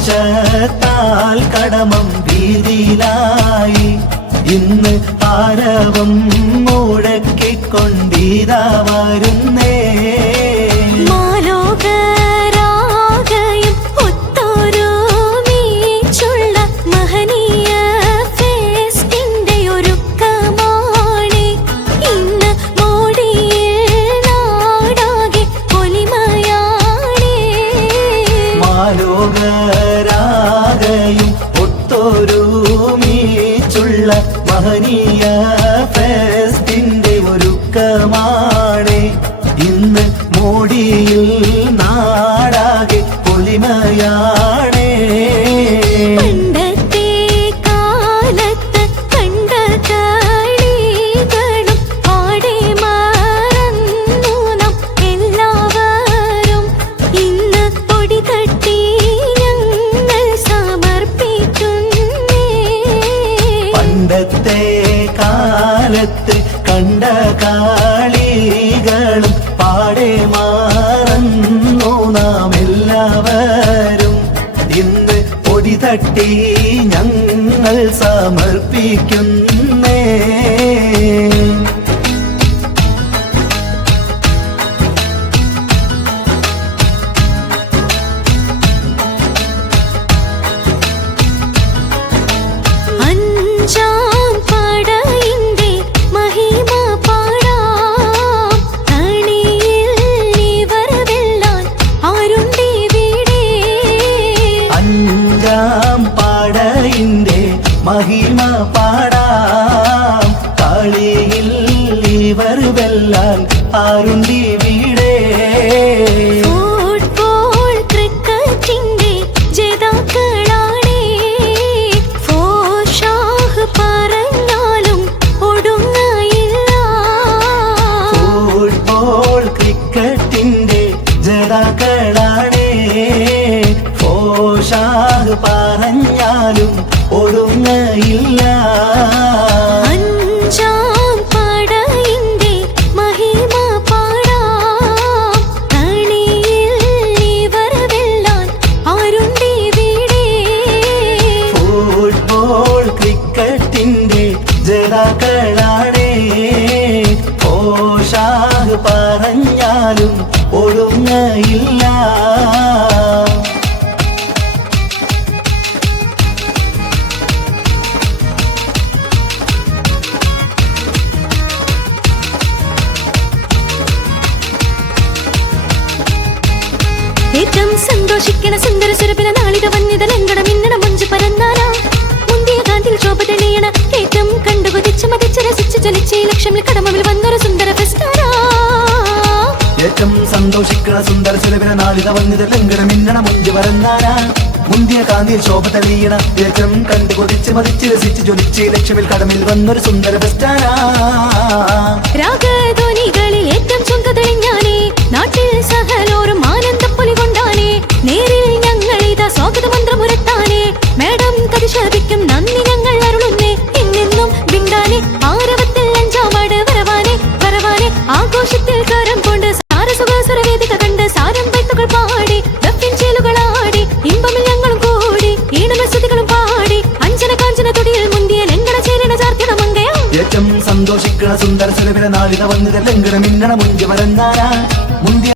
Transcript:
ആവേശത്താൽ കടമം വീതിയിലായി ഇന്ന് ആരവം മുഴക്കിക്കൊണ്ടിതാ വരുന്നേ ലോകരാഗയും ഒത്തൊരുമിച്ചുള്ള മഹനീയ ഫെസ്റ്റിന്റെ ഒരുക്കമാണ് ഇന്ന് മോടിയിൽ നാടാകെ പൊലിമയാണ് പണ്ടത്തെ കാലത്ത് കണ്ട കാളികളും പാടെ മാറുന്നു നാം എല്ലാവരും ഇന്ന് പൊടി തട്ടി ഞങ്ങൾ സമർപ്പിക്കുന്നേ മഹിമ പാടാം കളിയിൽ ഇവർ വെല്ലാൻ ആരുണ്ടി വീടേ ഫുട്ബോൾ ക്രിക്കറ്റിന്റെ ജേതാക്കളാണേ ഫോഷാഹ് പറഞ്ഞാലും ഒടുങ്ങയില്ല ഫുട്ബോൾ ക്രിക്കറ്റിന്റെ ജേതാക്കളാണേ ഫോഷാഹ് പറഞ്ഞാലും ഒടുങ്ങയില്ല അഞ്ചാം പടയിന്റെ മഹിമ പാടാം കളിയിൽ ഇവർ വെല്ലാൻ ആരുണ്ടി വീടേ ഫുട്ബോൾ ക്രിക്കറ്റിന്റെ ജേതാക്കളാണേ ഫോഷാഹ് പറഞ്ഞാലും ഒടുങ്ങയില്ല ഏറ്റവും സന്തോഷിക്കണ സുന്ദര സുരഭിന നാളിക വന്യത ലങ്കട മിന്നണ മഞ്ചു പരന്നാല മുന്തിയ കാന്തിൽ ശോഭ തെളിയണ ഏറ്റവും കണ്ടു കൊതിച്ച് മതിച്ച് രസിച്ച് ജ്വലിച്ച് ലക്ഷ്യമിൽ കടമവിൽ വന്നൊരു സുന്ദര ഫെസ്റ്റാര ഏറ്റവും സന്തോഷിക്കണ സുന്ദര സുരഭിന നാളിക വന്യത ലങ്കട മിന്നണ മഞ്ചു പരന്നാല മുന്തിയ കാന്തിൽ ശോഭ തെളിയണ ഏറ്റവും കണ്ടു കൊതിച്ച് മതിച്ച് രസിച്ച് ജ്വലിച്ച് ലക്ഷ്യമിൽ കടമിൽ വന്നൊരു സുന്ദര ഫെസ്റ്റാര രാഗധ്വനികളിൽ ഏറ്റവും ചുങ്ക തെളിഞ്ഞാനേ നാട്ടിൽ സഹലോരും ആനന്ദപ്പൊലി കൊണ്ടാനേ നേരിൽ ഞങ്ങൾ ഇതാ സ്വാഗത മന്ത്രമുരത്താനേ മേഡം കതിശപിക്കും നന്ദി ഞങ്ങൾ അരുളുന്നേ ഇന്നെന്നും ബിണ്ടാനെ ആരവത്തിൽ അഞ്ചാമാട് വരവാനെ വരവാനെ ആഘോഷത്തിൽ കരം കൊണ്ട് സാരസുഖസുരവേദിക കണ്ട് സാരം വൈത്തുകൾ പാടി ഡഫിൻ ചേലുകളാടി ഇമ്പമിൽ ഞങ്ങളും കൂടി ഈണമസ്തുതികളും പാടി അഞ്ചന കാഞ്ചന തൊടിയിൽ മുന്തിയ ലങ്കട ചേരണ ചാർത്തിട മങ്കയാ ഏറ്റവും സന്തോഷിക്കണ സുന്ദര സുരഭിന നാളിക വന്നത് ലങ്കട മിന്നണ മുഞ്ചു വരന്നാരാ മുന്തിയ